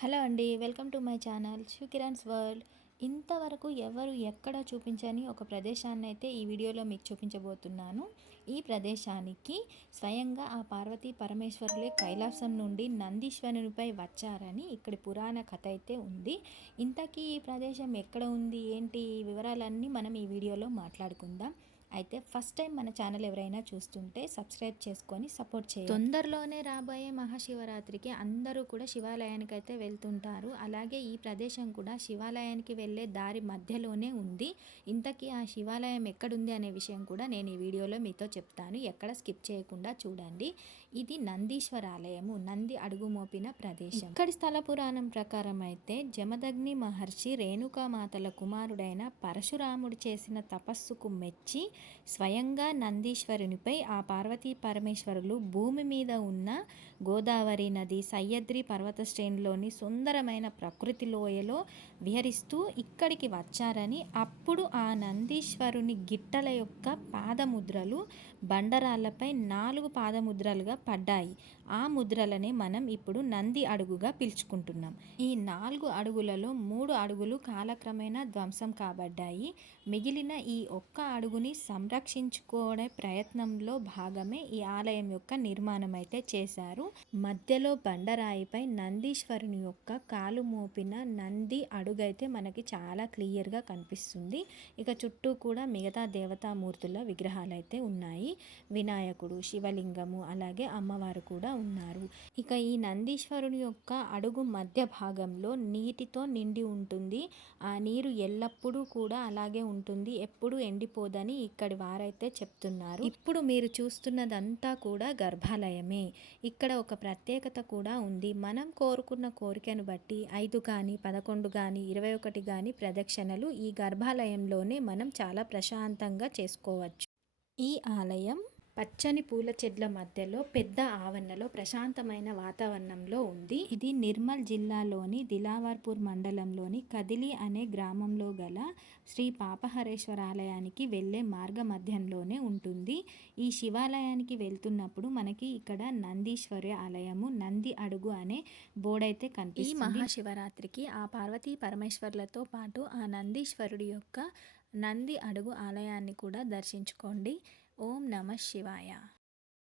Hello అండి welcome to my channel Kiran's world. ఇంతవరకు ఎవరు ఎక్కడ చూపించని ఒక ప్రదేశాన్ని అయితే ఈ వీడియోలో మీకు చూపించబోతున్నాను. ఈ ప్రదేశానికి స్వయంగా ఆ పార్వతీ పరమేశ్వరులే కైలాసం నుండి నందీశ్వరునిపై వచ్చారని ఇక్కడి పురాణ కథ అయితే ఉంది. ఇంతకీ ఈ ప్రదేశం ఎక్కడ ఉంది? ఏంటి? ఈ వివరాలన్నీ మనం ఈ వీడియోలో మాట్లాడుకుందాం. అయితే ఫస్ట్ టైం మన ఛానల్ ఎవరైనా చూస్తుంటే సబ్స్క్రైబ్ చేసుకొని సపోర్ట్ చేయండి. తొందరలోనే రాబోయే మహాశివరాత్రికి అందరూ కూడా శివాలయానికి అయితే వెళ్తుంటారు. అలాగే ఈ ప్రదేశం కూడా శివాలయానికి వెళ్ళే దారి మధ్యలోనే ఉంది. ఇంతకీ ఆ శివాలయం ఎక్కడుంది అనే విషయం కూడా నేను ఈ వీడియోలో మీతో చెప్తాను. ఎక్కడ స్కిప్ చేయకుండా చూడండి. ఇది నందీశ్వర ఆలయము నంది అడుగు మోపిన ప్రదేశం. ఇక్కడి స్థల పురాణం ప్రకారం అయితే జమదగ్ని మహర్షి రేణుకామాతల కుమారుడైన పరశురాముడు చేసిన తపస్సుకు మెచ్చి స్వయంగా నందీశ్వరునిపై ఆ పార్వతీ పరమేశ్వరులు భూమి మీద ఉన్న గోదావరి నది సహ్యద్రి పర్వత శ్రేణిలోని సుందరమైన ప్రకృతి లోయలో విహరిస్తూ ఇక్కడికి వచ్చారని అప్పుడు ఆ నందీశ్వరుని గిట్టల యొక్క పాదముద్రలు బండరాళ్ళపై నాలుగు పాదముద్రలుగా పడ్డాయి. ఆ ముద్రలనే మనం ఇప్పుడు నంది అడుగుగా పిలుచుకుంటున్నాం. ఈ నాలుగు అడుగులలో మూడు అడుగులు కాలక్రమేణా ధ్వంసం కాబడ్డాయి. మిగిలిన ఈ ఒక్క అడుగుని సంరక్షించుకోవడే ప్రయత్నంలో భాగమే ఈ ఆలయం యొక్క నిర్మాణం అయితే చేశారు. మధ్యలో బండరాయిపై నందీశ్వరుని యొక్క కాలు మోపిన నంది అడుగైతే మనకి చాలా క్లియర్గా కనిపిస్తుంది. ఇక చుట్టూ కూడా మిగతా దేవతామూర్తుల విగ్రహాలు అయితే ఉన్నాయి. వినాయకుడు శివలింగము అలాగే అమ్మవారు కూడా ఉన్నారు. ఇక ఈ నందీశ్వరుని యొక్క అడుగు మధ్య భాగంలో నీటితో నిండి ఉంటుంది. ఆ నీరు ఎల్లప్పుడూ కూడా అలాగే ఉంటుంది. ఎప్పుడు ఎండిపోదని ఇక్కడి వారైతే చెప్తున్నారు. ఇప్పుడు మీరు చూస్తున్నదంతా కూడా గర్భాలయమే. ఇక్కడ ఒక ప్రత్యేకత కూడా ఉంది. మనం కోరుకున్న కోరికను బట్టి ఐదు కానీ పదకొండు కానీ ఇరవై ఒకటి కానీ ప్రదక్షిణలు ఈ గర్భాలయంలోనే మనం చాలా ప్రశాంతంగా చేసుకోవచ్చు. ఈ ఆలయం పచ్చని పూల చెట్ల మధ్యలో పెద్ద ఆవరణలో ప్రశాంతమైన వాతావరణంలో ఉంది. ఇది నిర్మల్ జిల్లాలోని దిలావర్పూర్ మండలంలోని కదిలి అనే గ్రామంలో గల శ్రీ పాపహరేశ్వర ఆలయానికి వెళ్ళే మార్గ మధ్యంలోనే ఉంటుంది. ఈ శివాలయానికి వెళ్తున్నప్పుడు మనకి ఇక్కడ నందీశ్వరి ఆలయము నంది అడుగు అనే బోర్డైతే కనిపిస్తుంది. మహాశివరాత్రికి ఆ పార్వతీ పరమేశ్వర్లతో పాటు ఆ నందీశ్వరుడి యొక్క నంది అడుగు ఆలయాన్ని కూడా దర్శించుకోండి. ఓం నమ శివాయ.